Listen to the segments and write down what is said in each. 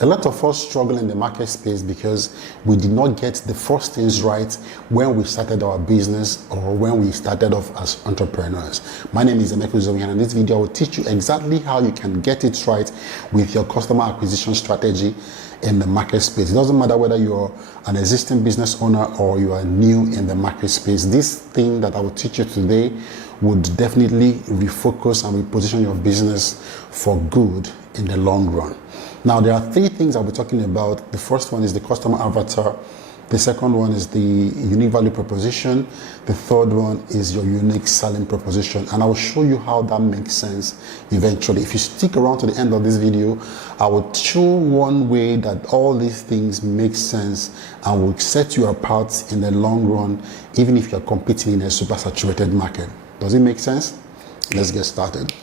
A lot of us struggle in the market space because we did not get the first things right when we started our business or when we started off as entrepreneurs. My name is Emeka Zoe, and in this video I will teach you exactly how you can get it right with your customer acquisition strategy in the market space. It doesn't matter whether you're an existing business owner or you are new in the market space. This thing that I will teach you today would definitely refocus and reposition your business for good in the long run. Now, there are three things I'll be talking about. The first one is the customer avatar. The second one is the unique value proposition. The third one is your unique selling proposition. And I will show you how that makes sense eventually. If you stick around to the end of this video, I will show one way that all these things make sense and will set you apart in the long run, even if you're competing in a super saturated market. Does it make sense? Let's get started.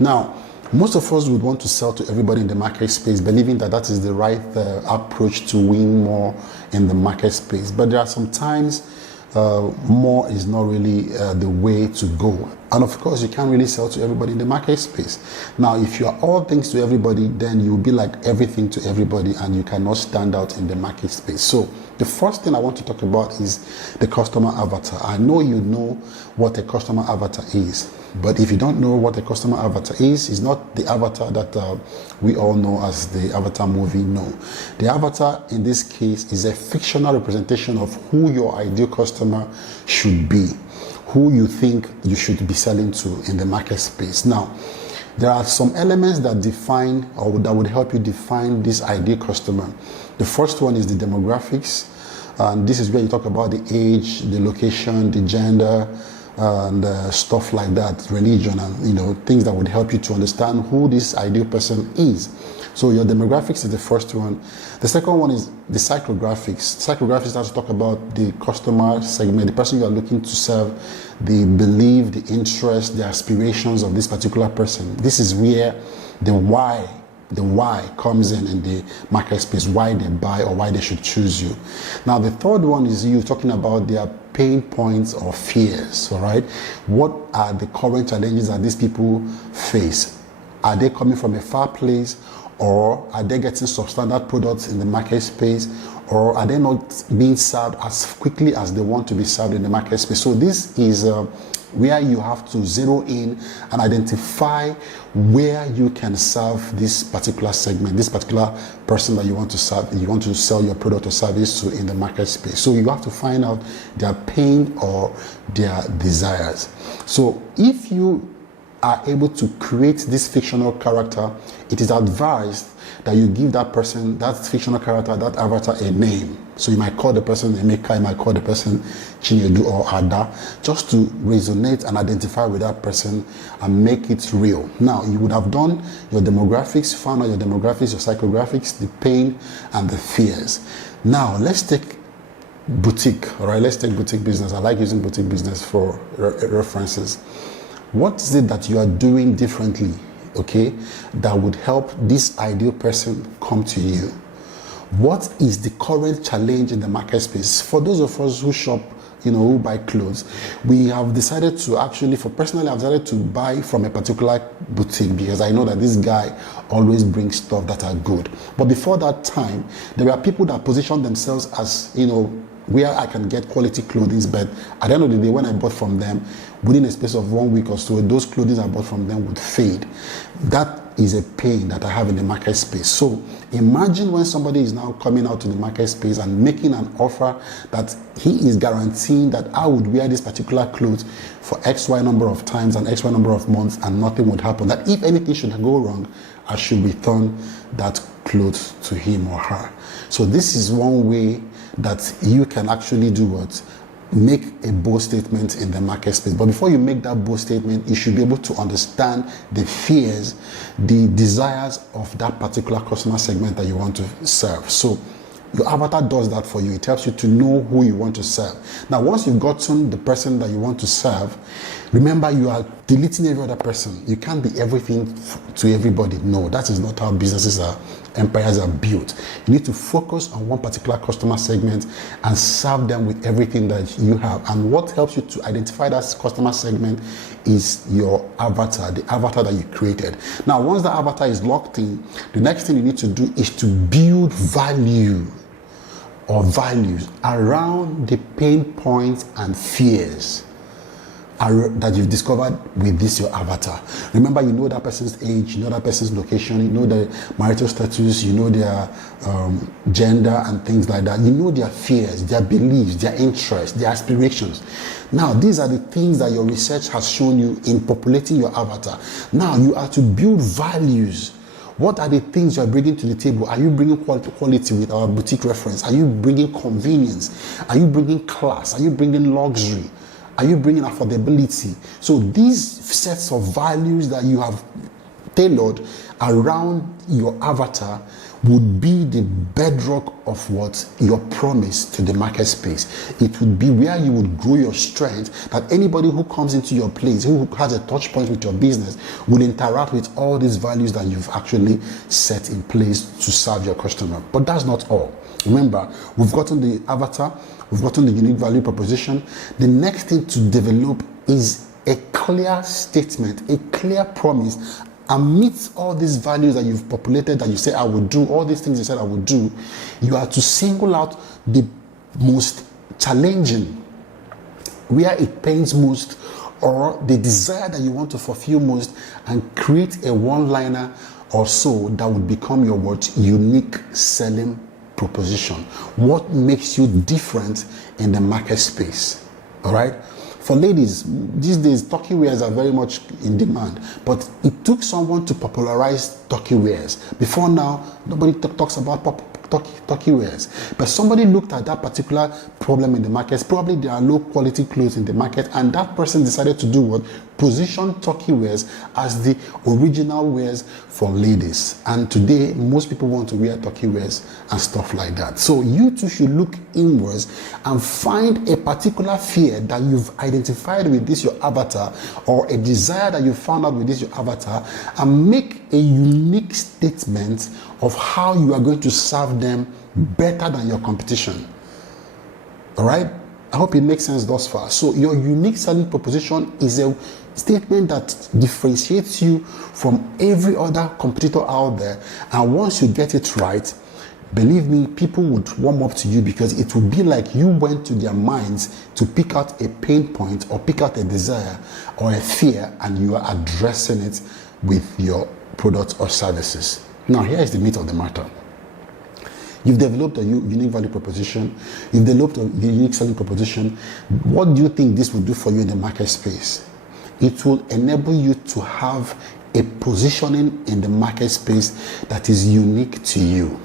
Now, most of us would want to sell to everybody in the market space, believing that that is the right approach to win more in the market space. But there are some times more is not really the way to go. And of course, you can't really sell to everybody in the market space. Now, if you are all things to everybody, then you'll be like everything to everybody and you cannot stand out in the market space. So the first thing I want to talk about is the customer avatar. I know you know what a customer avatar is. But if you don't know what a customer avatar is, it's not the avatar that we all know as the Avatar movie, no. The avatar in this case is a fictional representation of who your ideal customer should be, who you think you should be selling to in the market space. Now, there are some elements that define or that would help you define this ideal customer. The first one is the demographics. And this is where you talk about the age, the location, the gender, and stuff like that, religion, and things that would help you to understand who this ideal person is. So your demographics is the first one. The second one is the psychographics. Psychographics has to talk about the customer segment, the person you are looking to serve, the belief, the interest, the aspirations of this particular person. This is where the why comes in the market space, why they buy or why they should choose you. Now, the third one is you talking about their pain points or fears, all right? What are the current challenges that these people face? Are they coming from a far place, or are they getting substandard products in the market space, or are they not being served as quickly as they want to be served in the market space? So this is where you have to zero in and identify where you can serve this particular segment, this particular person that you want to serve, you want to sell your product or service to in the market space. So you have to find out their pain or their desires. So if you are able to create this fictional character, it is advised that you give that person, that fictional character, that avatar, a name. So you might call the person Emeka, you might call the person Chinedu or Ada, just to resonate and identify with that person and make it real. Now, you would have done your demographics, found out your demographics, your psychographics, the pain and the fears. Now, let's take boutique, all right? Let's take boutique business. I like using boutique business for references. What is it that you are doing differently, okay, that would help this ideal person come to you? What is the current challenge in the market space? For those of us who shop, who buy clothes, we have decided to personally, I've decided to buy from a particular boutique because I know that this guy always brings stuff that are good. But before that time, there were people that positioned themselves as, where I can get quality clothing, but at the end of the day, when I bought from them, within a space of 1 week or so, those clothing I bought from them would fade. That is a pain that I have in the market space. So imagine when somebody is now coming out to the market space and making an offer that he is guaranteeing that I would wear this particular clothes for XY number of times and XY number of months and nothing would happen. That if anything should go wrong, I should return that clothes to him or her. So this is one way that you can actually do what? Make a bold statement in the market space. But before you make that bold statement, you should be able to understand the fears, the desires of that particular customer segment that you want to serve. So your avatar does that for you. It helps you to know who you want to serve. Now, once you've gotten the person that you want to serve, remember you are deleting every other person. You can't be everything to everybody. No, that is not how businesses are, empires are built. You need to focus on one particular customer segment and serve them with everything that you have. And what helps you to identify that customer segment is your avatar, the avatar that you created. Now, once the avatar is locked in, the next thing you need to do is to build value or values around the pain points and fears that you've discovered with this your avatar. Remember, you know that person's age, you know that person's location, you know their marital status, you know their gender and things like that. You know their fears, their beliefs, their interests, their aspirations. Now, these are the things that your research has shown you in populating your avatar. Now, you are to build values. What are the things you are bringing to the table? Are you bringing quality with our boutique reference? Are you bringing convenience? Are you bringing class? Are you bringing luxury? Are you bringing affordability? So these sets of values that you have tailored around your avatar would be the bedrock of what your promise to the market space. It would be where you would grow your strength, that anybody who comes into your place, who has a touch point with your business, will interact with all these values that you've actually set in place to serve your customer. But that's not all. Remember, we've gotten the avatar, we've gotten the unique value proposition. The next thing to develop is a clear statement, a clear promise. Amidst all these values that you've populated, that you say I will do, all these things you said I will do, you are to single out the most challenging, where it pains most, or the desire that you want to fulfill most, and create a one-liner or so that would become your what unique selling proposition. What makes you different in the market space? All right. For ladies, these days, turkey wears are very much in demand, but it took someone to popularize turkey wears. Before now, nobody talks about turkey wears, but somebody looked at that particular problem in the market. Probably there are low quality clothes in the market, and that person decided to do what? Position turkey wears as the original wears for ladies. And today, most people want to wear turkey wears and stuff like that. So you too should look inwards and find a particular fear that you've identified with this your avatar, or a desire that you found out with this your avatar, and make a unique statement of how you are going to serve them better than your competition. All right? I hope it makes sense thus far. So your unique selling proposition is a statement that differentiates you from every other competitor out there. And once you get it right, believe me, people would warm up to you, because it would be like you went to their minds to pick out a pain point or pick out a desire or a fear, and you are addressing it with your products or services. Now, here is the meat of the matter. You've developed a unique value proposition. You've developed a unique selling proposition. What do you think this will do for you in the market space? It will enable you to have a positioning in the market space that is unique to you.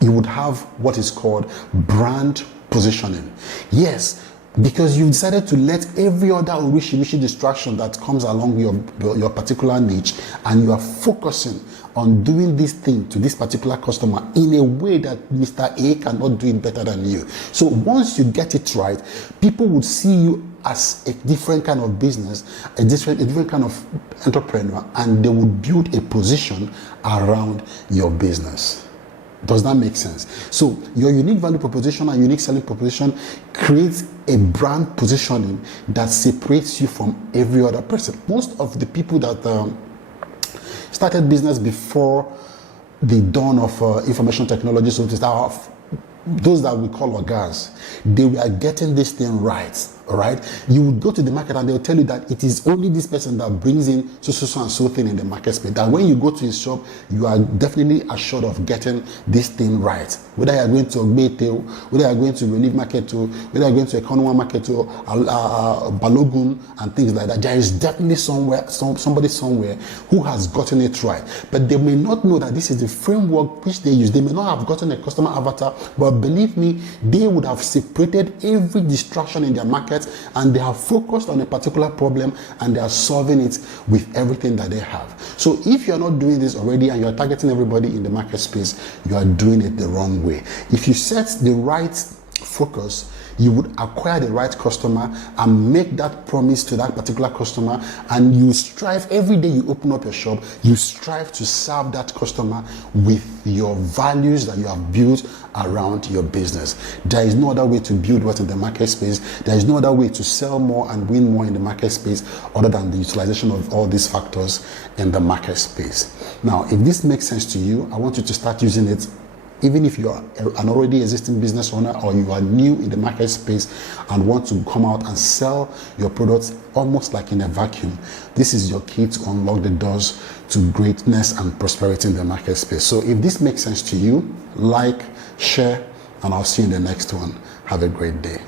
You would have what is called brand positioning. Yes, because you've decided to let every other wishy-washy distraction that comes along your particular niche, and you are focusing on doing this thing to this particular customer in a way that Mr. A cannot do it better than you. So once you get it right, people would see you as a different kind of business, a different kind of entrepreneur, and they would build a position around your business. Does that make sense? So your unique value proposition and unique selling proposition creates a brand positioning that separates you from every other person. Most of the people that started business before the dawn of information technology, so to start off, those that we call ogas, they were getting this thing right. All right, you would go to the market and they'll tell you that it is only this person that brings in so and so thing in the market space. That when you go to his shop, you are definitely assured of getting this thing right. Whether you are going to Ogbete, whether you are going to Relief Market, whether you are going to Economy Market, Balogun, and things like that, there is definitely somebody somewhere who has gotten it right. But they may not know that this is the framework which they use. They may not have gotten a customer avatar, but believe me, they would have separated every distraction in their market, and they have focused on a particular problem, and they are solving it with everything that they have. So if you're not doing this already and you're targeting everybody in the market space, you are doing it the wrong way. If you set the right focus, you would acquire the right customer and make that promise to that particular customer, and you strive every day you open up your shop, you strive to serve that customer with your values that you have built around your business. There is no other way to build wealth in the market space. There is no other way to sell more and win more in the market space other than the utilization of all these factors in the market space. Now, if this makes sense to you, I want you to start using it. Even if you are an already existing business owner, or you are new in the market space and want to come out and sell your products almost like in a vacuum, this is your key to unlock the doors to greatness and prosperity in the market space. So if this makes sense to you, like, share, and I'll see you in the next one. Have a great day.